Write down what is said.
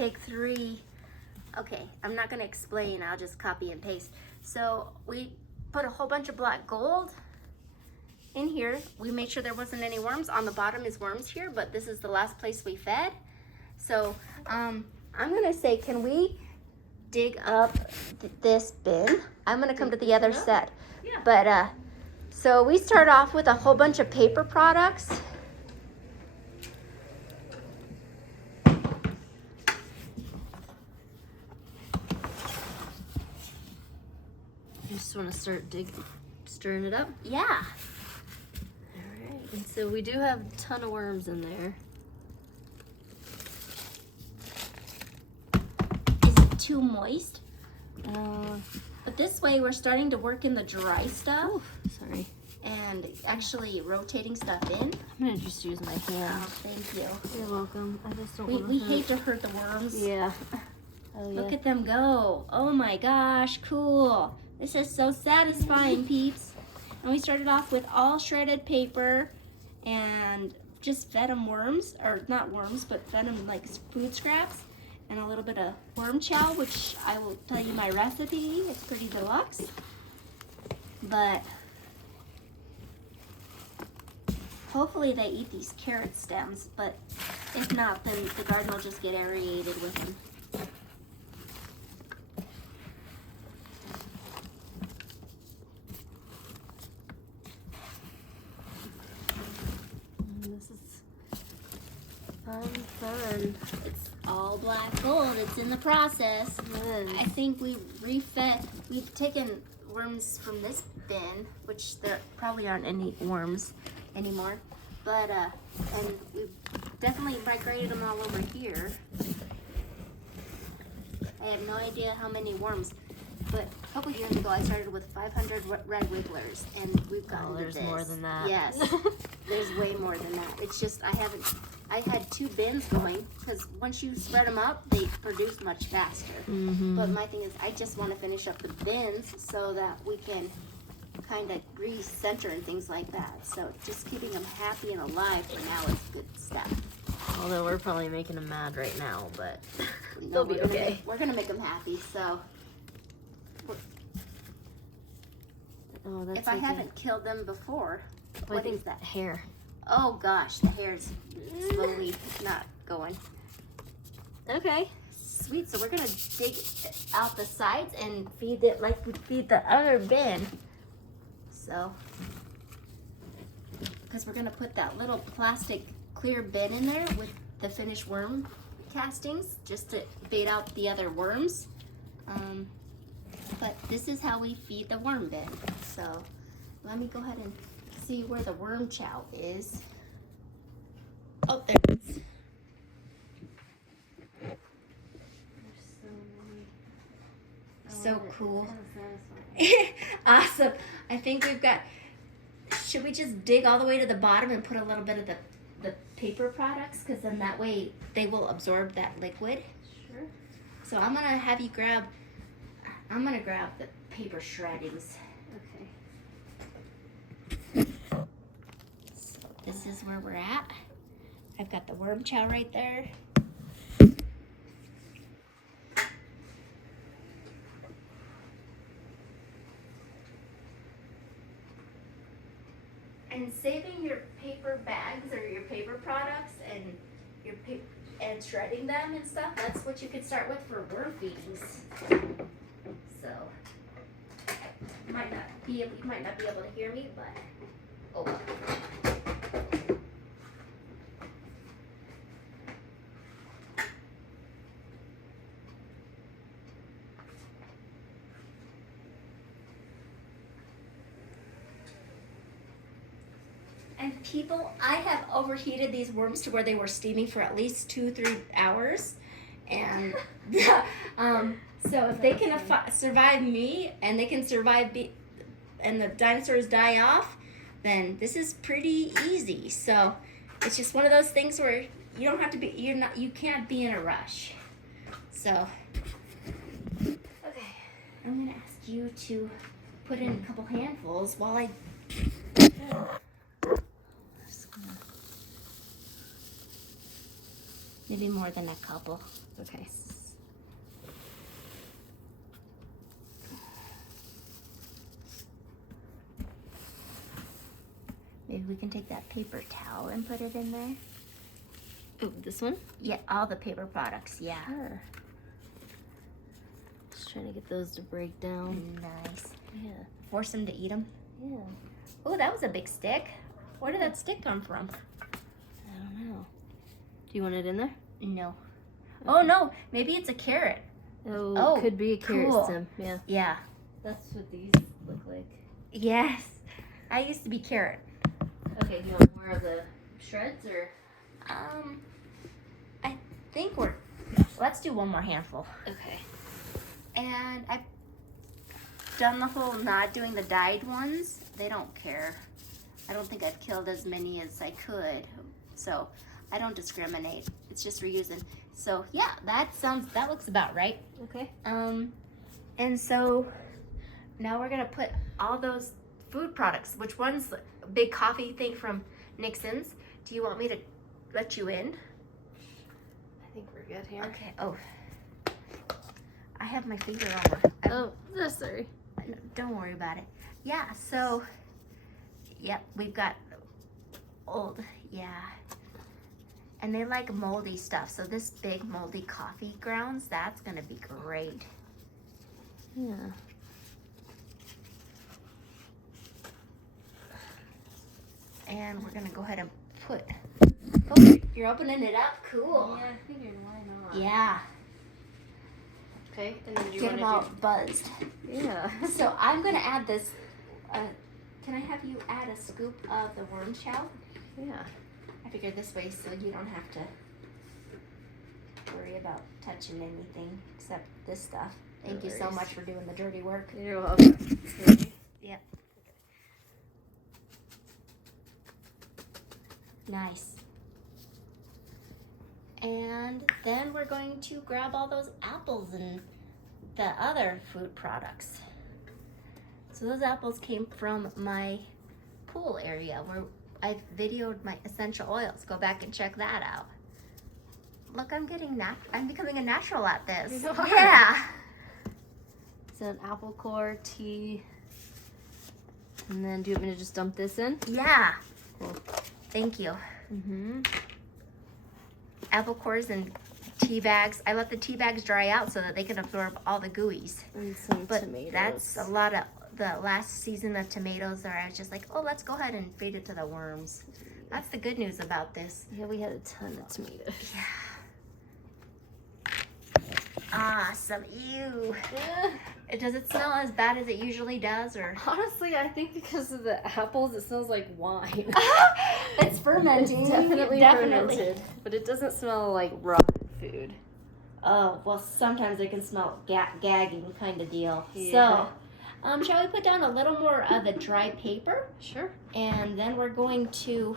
take 3. Okay, I'm not gonna explain, I'll just copy and paste. So we put a whole bunch of black gold in here. We made sure there wasn't any worms. On the bottom is worms here, but this is the last place we fed. So I'm gonna say, can we dig up this bin? I'm gonna come to the other set. Yeah. But so we start off with a whole bunch of paper products. You just want to start stirring it up? Yeah. Alright, and so we do have a ton of worms in there. Is it too moist? Uh, But this way we're starting to work in the dry stuff sorry. and actually rotating stuff in. I'm gonna just use my hand. Oh, thank you. You're welcome. I just don't We want hate to hurt the worms. Yeah. Oh, Look at them go. Oh my gosh, cool. This is so satisfying, peeps. And we started off with all shredded paper and just fed them worms, or not worms, but fed them like food scraps and a little bit of worm chow, which I will tell you my recipe. It's pretty deluxe. But hopefully they eat these carrot stems, but if not, then the garden will just get aerated with them. This is fun. It's all black gold. It's in the process. I think we've taken worms from this bin, which there probably aren't any worms anymore. But, and we've definitely migrated them all over here. I have no idea how many worms, but a couple years ago I started with 500 red wigglers, and we've gotten to there's this. more than that. Yes, there's way more than that. It's just I had 2 bins going, because once you spread them up, they produce much faster. Mm-hmm. But my thing is, I just want to finish up the bins so that we can kind of recenter and things like that. So just keeping them happy and alive for now is good stuff. Although we're probably making them mad right now, but No, they'll be we're gonna okay. we're gonna make them happy. So Oh, that's if I haven't killed them before, I what think is that? hair. Oh gosh, the hair's slowly not going. Okay. Sweet. So we're gonna dig out the sides and feed it like we feed the other bin. So, because we're gonna put that little plastic clear bin in there with the finished worm castings, just to bait out the other worms. But this is how we feed the worm bin. So let me go ahead and see where the worm chow is. Oh, there it is. So cool. Awesome. I think we've got, should we just dig all the way to the bottom and put a little bit of the paper products? Because then that way they will absorb that liquid. Sure. So I'm going to have you grab, I'm going to grab the paper shreddings. Okay. So this is where we're at. I've got the worm chow right there. And saving your paper bags or your paper products and your and shredding them and stuff, that's what you could start with for worm feedings. So you might not be able to hear me, but oh. And people, I have overheated these worms to where they were steaming for at least 2-3 hours. And so if they can survive me and they can survive and the dinosaurs die off, then this is pretty easy. So it's just one of those things where you don't have to be, you can't be in a rush. So, okay, I'm gonna ask you to put in a couple handfuls while I Maybe more than a couple. Okay. Maybe we can take that paper towel and put it in there. Oh, this one? Yeah, all the paper products, yeah. Sure. Just trying to get those to break down. Nice. Yeah. Force them to eat them. Yeah. Oh, that was a big stick. Where did that stick come from? I don't know. Do you want it in there? No. Oh, no. Maybe it's a carrot. Oh, could be a carrot cool. stem. Yeah. Yeah. That's what these look like. Yes. I used to be carrot. Okay, do you want more of the shreds or? I think let's do one more handful. Okay. And I've done the whole not doing the dyed ones. They don't care. I don't think I've killed as many as I could. So I don't discriminate. It's just reusing. So yeah, that looks about right. Okay. And so now we're gonna put all those food products. Which one's a big coffee thing from Nixon's? Do you want me to let you in? I think we're good here. Okay. Oh, I have my finger on my. Oh, sorry. Don't worry about it. Yeah. So, yep, we've got old. Yeah. And they like moldy stuff. So this big moldy coffee grounds, that's gonna be great. Yeah. And we're gonna go ahead and put. Oh, you're opening it up. Cool. Yeah, I figured why not. Yeah. Okay, and then do you Get them all want to buzzed. Yeah. So I'm gonna add this. Can I have you add a scoop of the worm shell? Yeah. I figure this way so you don't have to worry about touching anything except this stuff. Thank you so worries. much for doing the dirty work. You're welcome. Yep. Nice. And then we're going to grab all those apples and the other food products. So those apples came from my pool area where I videoed my essential oils. Go back and check that out. Look, I'm becoming a natural at this. You are. Yeah. So an apple core, tea, and then do you want me to just dump this in? Yeah. Cool. Thank you. Mm-hmm. Apple cores and tea bags. I let the tea bags dry out so that they can absorb all the gooeys. And some But tomatoes. that's a lot of the last season of tomatoes there. I was just like, oh, let's go ahead and feed it to the worms. That's the good news about this. Yeah, we had a ton of tomatoes. Yeah. Awesome. Ew. Does it smell as bad as it usually does, or? Honestly, I think because of the apples, it smells like wine. It's fermenting. It's definitely fermented, but it doesn't smell like rotten food. Oh, well, sometimes it can smell gagging kind of deal. Yeah. So, shall we put down a little more of the dry paper? Sure. And then we're going to